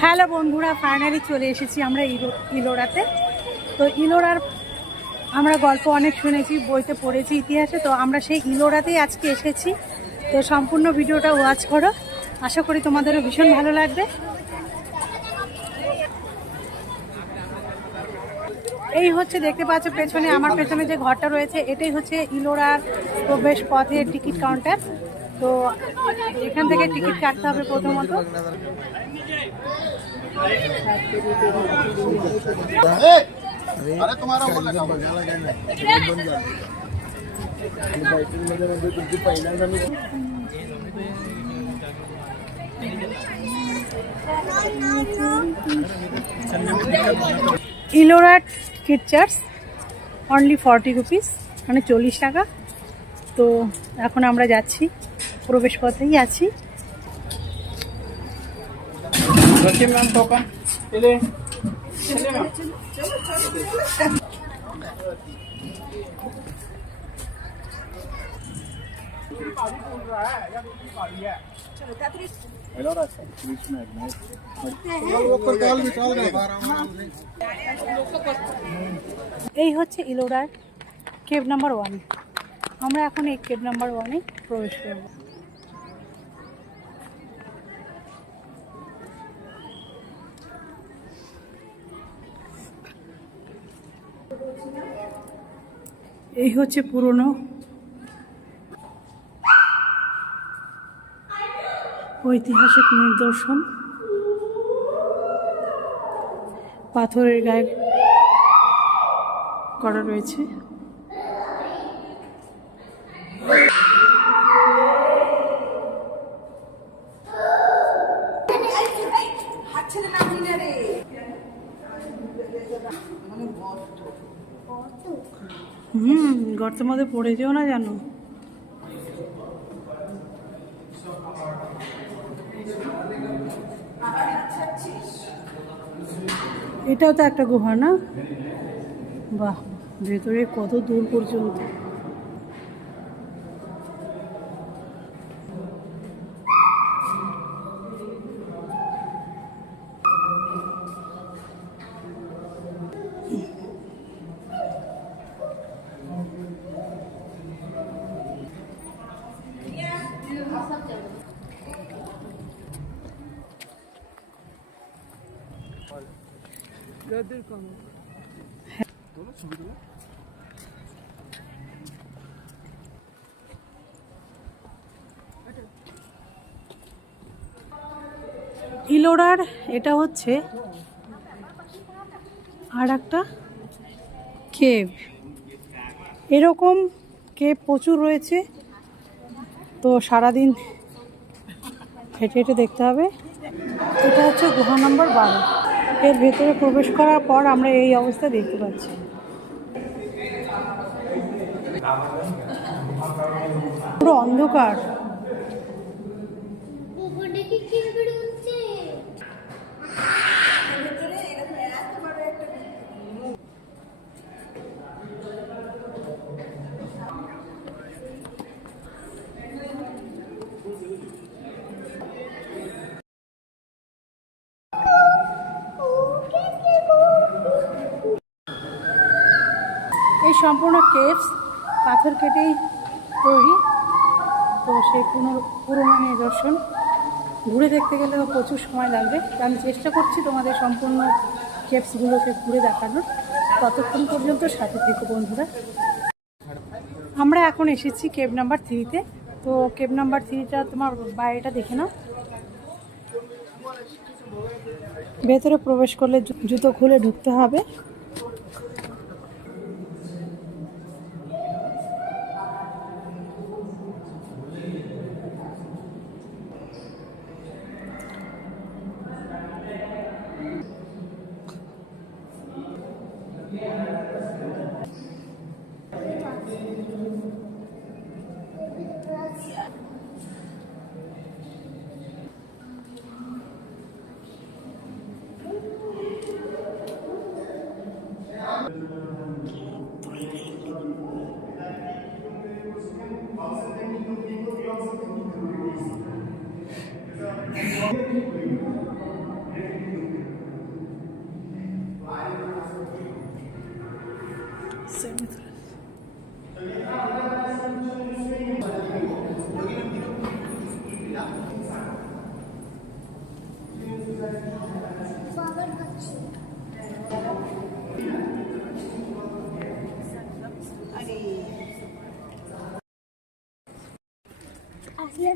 Hello বন্ধুরা, finally চলে এসেছি আমরা ইলোরাতে। তো ইলোরার আমরা গল্প অনেক শুনেছি, বইতে পড়েছি ইতিহাসে। তো আমরা সেই ইলোরাতেই আজকে এসেছি। তো সম্পূর্ণ ভিডিওটা ওয়াচ করো, আশা করি তোমাদেরও ভীষণ ভালো লাগবে। এই হচ্ছে দেখতে পাচ্ছ পেছনে, আমার পেছনে যে ঘরটা রয়েছে এটাই হচ্ছে ইলোরার প্রবেশ পথের টিকিট কাউন্টার। তো এখান থেকে টিকিট কাটতে হবে প্রথমত। Ellora ticket charge only 40 rupees, মানে 40 টাকা। তো এখন আমরা যাচ্ছি, প্রবেশ পথেই আছি। এই হচ্ছে ইলোরার কেভ নাম্বার 1। আমরা এখন এই কেভ নাম্বার 1-এ প্রবেশ করব। এই হচ্ছে পুরনো ঐতিহাসিক নিদর্শন, পাথরের গায়ে করা রয়েছে। গর্তের মধ্যে পড়ে যেও না জানো। এটাও তো একটা গুহা না? বাহ, ভেতরে কত দূর পর্যন্ত। ইলোরার এটা হচ্ছে আর একটা কেভ। এরকম কেভ প্রচুর রয়েছে। তো সারাদিন হেঁটে হেঁটে দেখতে হবে। এটা হচ্ছে গুহা নাম্বার 12। এর ভেতরে প্রবেশ করার পর আমরা এই অবস্থা দেখতে পাচ্ছি। পুরো অন্ধকার। এই সম্পূর্ণ কেভস পাথর কেটেই তৈরি। তো সেই পুরোনো নিদর্শন ঘুরে দেখতে গেলে প্রচুর সময় লাগবে। তো আমি চেষ্টা করছি তোমাদের সম্পূর্ণ কেভসগুলোকে ঘুরে দেখানোর। ততক্ষণ পর্যন্ত সাথে থেকে বন্ধুরা। আমরা এখন এসেছি কেভ নাম্বার 3-তে। তো কেভ নাম্বার 3টা তোমার বাইরেটা দেখে নাও। ভেতরে প্রবেশ করলে জুতো খুলে ঢুকতে হবে। আসলে